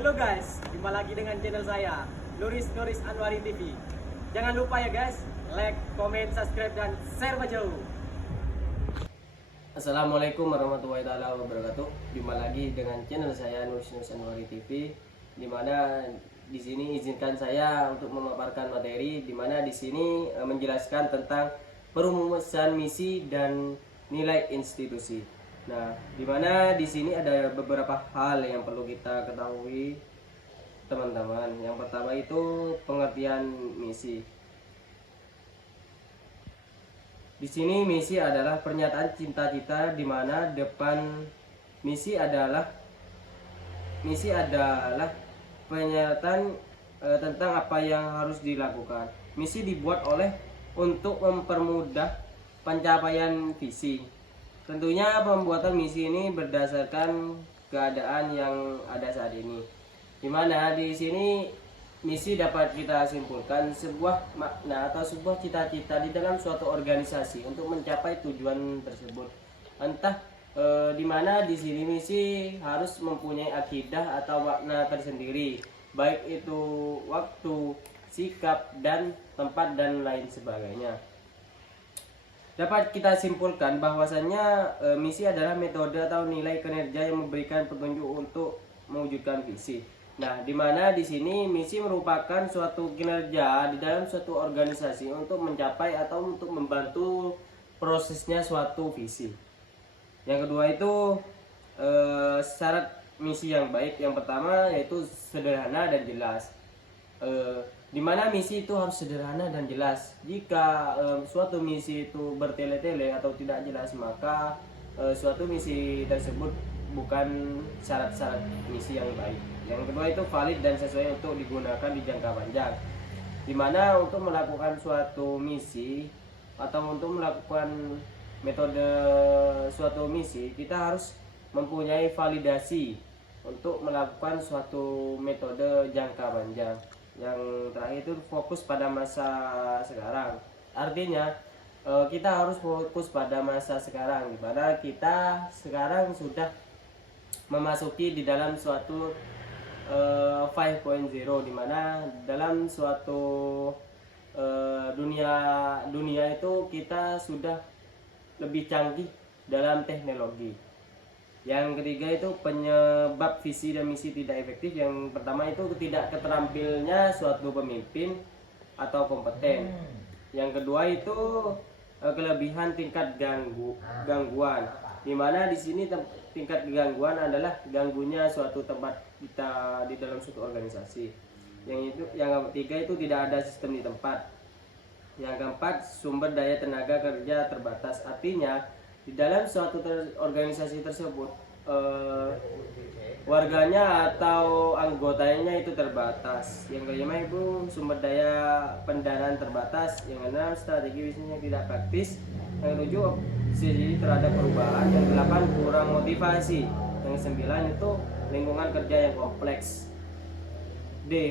Halo guys, jumpa lagi dengan channel saya, Nuris Anwari TV. Jangan lupa ya guys, like, comment, subscribe, dan share jauh. Assalamualaikum warahmatullahi wabarakatuh. Jumpa lagi dengan channel saya Nuris Anwari TV. Dimana di sini izinkan saya untuk memaparkan materi, dimana di sini menjelaskan tentang perumusan misi dan nilai institusi. Nah, dimana di sini ada beberapa hal yang perlu kita ketahui, teman-teman. Yang pertama itu pengertian misi. Di sini misi adalah pernyataan cinta kita, di mana depan misi adalah pernyataan tentang apa yang harus dilakukan. Misi dibuat untuk mempermudah pencapaian visi. Tentunya pembuatan misi ini berdasarkan keadaan yang ada saat ini. Dimana di sini misi dapat kita simpulkan sebuah makna atau sebuah cita-cita di dalam suatu organisasi untuk mencapai tujuan tersebut. Entah dimana di sini misi harus mempunyai akidah atau makna tersendiri, baik itu waktu, sikap, dan tempat, dan lain sebagainya. Dapat kita simpulkan bahwasannya misi adalah metode atau nilai kinerja yang memberikan petunjuk untuk mewujudkan visi. Nah, di mana di sini misi merupakan suatu kinerja di dalam suatu organisasi untuk mencapai atau untuk membantu prosesnya suatu visi. Yang kedua itu syarat misi yang baik. Yang pertama yaitu sederhana dan jelas. Di mana misi itu harus sederhana dan jelas. Jika suatu misi itu bertele-tele atau tidak jelas, maka suatu misi tersebut bukan syarat-syarat misi yang baik. Yang kedua itu valid dan sesuai untuk digunakan di jangka panjang. Di mana untuk melakukan suatu misi atau untuk melakukan metode suatu misi, kita harus mempunyai validasi untuk melakukan suatu metode jangka panjang. Yang terakhir itu fokus pada masa sekarang. Artinya kita harus fokus pada masa sekarang, di mana kita sekarang sudah memasuki di dalam suatu 5.0, di mana dalam suatu dunia itu kita sudah lebih canggih dalam teknologi. Yang ketiga itu penyebab visi dan misi tidak efektif. Yang pertama itu tidak keterampilannya suatu pemimpin atau kompeten. Yang kedua itu kelebihan tingkat gangguan. Di mana di sini tingkat gangguan adalah ganggunya suatu tempat kita di dalam suatu organisasi. Yang ketiga itu tidak ada sistem di tempat. Yang keempat, sumber daya tenaga kerja terbatas. Artinya di dalam suatu organisasi tersebut warganya atau anggotanya itu terbatas. Yang kelima itu sumber daya pendanaan terbatas. Yang keenam, strategi bisnisnya tidak praktis. Yang ketujuh, sisi terhadap perubahan. Yang delapan, kurang motivasi. Yang sembilan itu lingkungan kerja yang kompleks.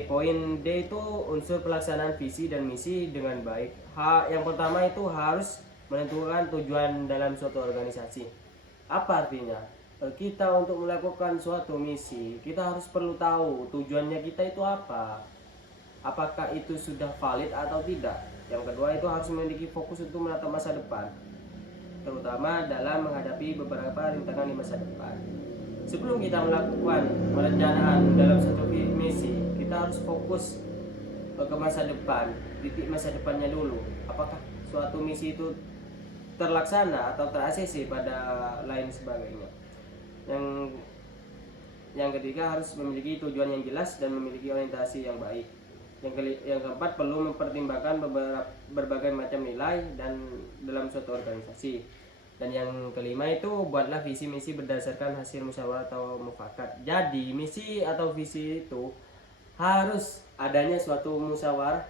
Poin D itu unsur pelaksanaan visi dan misi dengan baik. Yang pertama itu harus menentukan tujuan dalam suatu organisasi. Apa artinya? Kita untuk melakukan suatu misi, kita harus perlu tahu tujuannya kita itu apa. Apakah itu sudah valid atau tidak. Yang kedua itu harus memiliki fokus untuk menatap masa depan, terutama dalam menghadapi beberapa rintangan di masa depan. Sebelum kita melakukan perencanaan dalam suatu misi, kita harus fokus ke masa depan, titik masa depannya dulu. Apakah suatu misi itu terlaksana atau ter-ACC pada lain sebagainya. Yang ketiga harus memiliki tujuan yang jelas dan memiliki orientasi yang baik. Yang keempat perlu mempertimbangkan berbagai macam nilai dan dalam suatu organisasi. Dan yang kelima itu buatlah visi misi berdasarkan hasil musyawarah atau mufakat. Jadi misi atau visi itu harus adanya suatu musyawarah,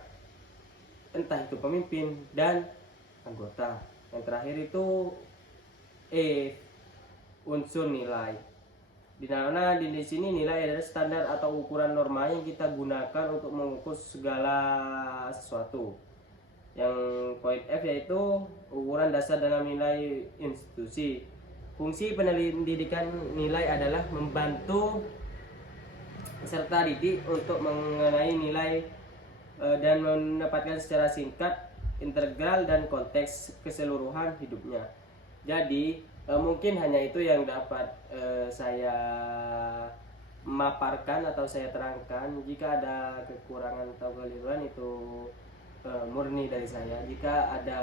entah itu pemimpin dan anggota. Yang terakhir itu unsur nilai. Di mana di sini nilai adalah standar atau ukuran norma yang kita gunakan untuk mengukur segala sesuatu. Yang poin F yaitu ukuran dasar dalam nilai institusi. Fungsi pendidikan nilai adalah membantu serta didik untuk mengenai nilai dan mendapatkan secara singkat, integral dan konteks keseluruhan hidupnya. Jadi mungkin hanya itu yang dapat saya memaparkan atau saya terangkan. Jika ada kekurangan atau keliruan itu murni dari saya. Jika ada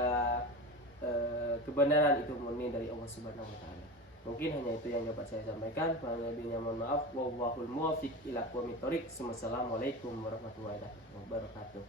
kebenaran itu murni dari Allah Subhanahu wa taala. Mungkin hanya itu yang dapat saya sampaikan. Kurang lebihnya mohon maaf. Wallahul muwaffiq ila aqwamit thoriq. Wassalamualaikum warahmatullahi wabarakatuh.